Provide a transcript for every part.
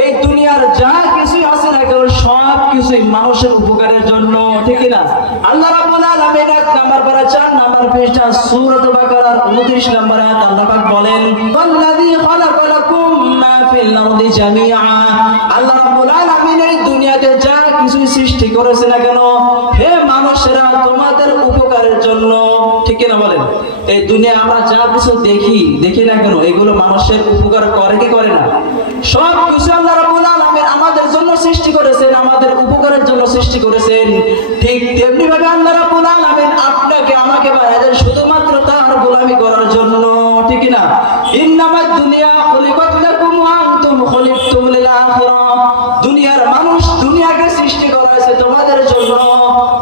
এই দুনিয়ার যা কিছু আছে না কেন সব কিছুই মানুষের উপকারের জন্য, ঠিক না? আল্লাহ রাব্বুল আলামিন 1 নাম্বার পারা 4 নাম্বার পৃষ্ঠা সূরাতুল বাকারার 29 নম্বর আয়াত আল্লাহ পাক বলেন, ওয়াল্লাযী খালাকালাকুম মা ফিল আরদি জামিআ। আল্লাহ রাব্বুল আলামিন এই দুনিয়াতে যা কিছু সৃষ্টি করেছে না কেন হে মানুষেরা তোমাদের উপকারের জন্য, ঠিক না বলেন? এই দুনিয়া আমরা যা কিছু দেখি না কেন এগুলো মানুষের উপকার করে কি করে না? সব কিছু আল্লাহ রাব্বুল আলামিন আমাদের জন্য সৃষ্টি করেছেন, আমাদের উপকারের জন্য সৃষ্টি করেছেন। ঠিক তেমনি ভাবে আল্লাহ রাব্বুল আলামিন আপনাকে আমাকে বানালেন শুধুমাত্র তার গোলামি করার জন্য, ঠিক না? ইন্নামাদ দুনিয়া খুলিকাত লাকুম ওয়া আনতুম খুলিকতুম লিল আখিরাহ। দুনিয়ার মানুষ দুনিয়াকে সৃষ্টি করা হয়েছে তোমাদের জন্য,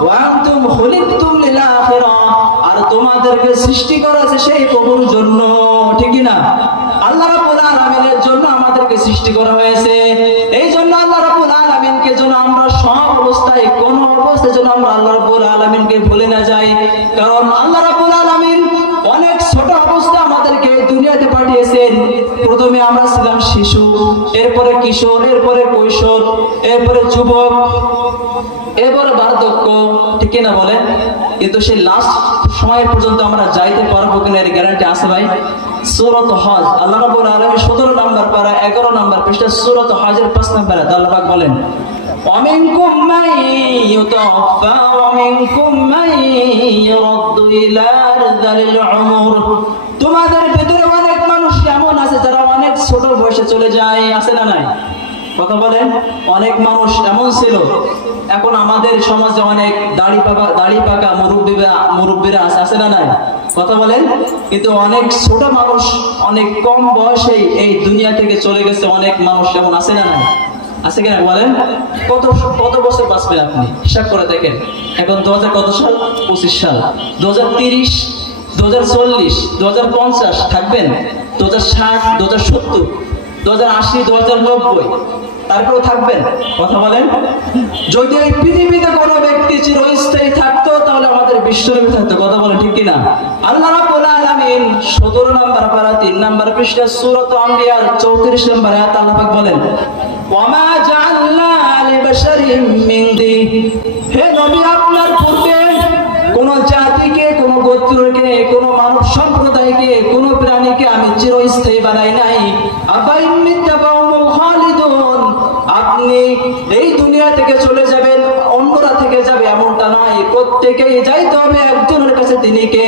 ওয়া আনতুম খুলিকতুম লিল আখিরাহ, আর তোমাদেরকে সৃষ্টি করা হয়েছে সেই প্রভুর জন্য, ঠিক না? আল্লাহ রাব্বুল আলামিনের জন্য আমাদেরকে সৃষ্টি করা হয়েছে। এই জন্য আল্লাহ রাব্বুল আলামিনকে যেন আমরা সব অবস্থায় কোন অবস্থায় যেন আমরা আল্লাহ রাব্বুল আলামিনকে ভুলে না যাই। কারণ আল্লাহ রাব্বুল আলামিন অনেক ছোট অবস্থা আমাদেরকে দুনিয়াতে পাঠিয়েছেন। প্রথমে আমরা ছিলাম শিশু, এরপরে কিশোর, এরপরে কৈশোর, এরপরে যুবক, এরপরে বার্ধক্য, ঠিক না বলেন? কিন্তু সেই লাস্ট সময় পর্যন্ত আমরা যাইতে পারবো কিনা এর গ্যারান্টি আছে ভাই? সূরাত হজ আল্লাহ রাব্বুল আলামিন 17 নম্বর পারা 11 নম্বর পৃষ্ঠা সূরাত হজের 5 নম্বর আয়াত আল্লাহ পাক বলেন, وَمِنكُم مَّن يُتَوَفَّى وَمِنكُم مَّن يُرَدُّ إِلَى أَرْذَلِ الْعُمُرِ। তোমাদের ভিতরে অনেক মানুষ এমন আছে যারা অনেক ছোট বয়সে চলে যায়, আছে না নাই? কথা বলেন। অনেক মানুষ এমন ছিল, এখন আমাদের সমাজে অনেক দাড়ি পাকা মুরব্বীরা আছে না নাই? কথা বলেন। কিন্তু অনেক ছোট মানুষ অনেক কম বয়সেই এই দুনিয়া থেকে চলে গেছে, অনেক মানুষ এমন আছে না নাই? আছে কিনা বলেন? কত বছর বাঁচবেন আপনি হিসাব করে দেখেন। এখন 2000 কত সাল? 25 সাল, 2030, 2040, 2050 থাকবেন, 2060, 2070, 2080, 2090 তারপরেও থাকবেন? কথা বলেন। যদি এই পৃথিবীতে কোনো ব্যক্তি চিরস্থায়ী থাকতো তাহলে আমাদের বিশ্বনবী থাকতো, কথা বলেন, ঠিক কিনা? আল্লাহ রাব্বুল আলামিন 17 নম্বর পারা 3 নম্বর পৃষ্ঠা সূরাত আম্বিয়ার 34 নম্বর আয়াত আল্লাহ পাক বলেন, ওয়ামা জাআলনা লিবাশারিন মিন দীন। হে নবী, আপনার পূর্বে কোন জাতিকে, কোন গোত্রকে, কোন মানব সম্প্রদায়কে, কোন প্রাণীকে আমি চিরস্থায়ী বানাই নাই। আফাইমিত্তাবাউল খালিদুন, আপনি এই দুনিয়া থেকে চলে যাবেন, অন্যরা থেকে যাবে এমনটা নয়, প্রত্যেকেই যাইতে হবে একজনের কাছে, তিনি কে?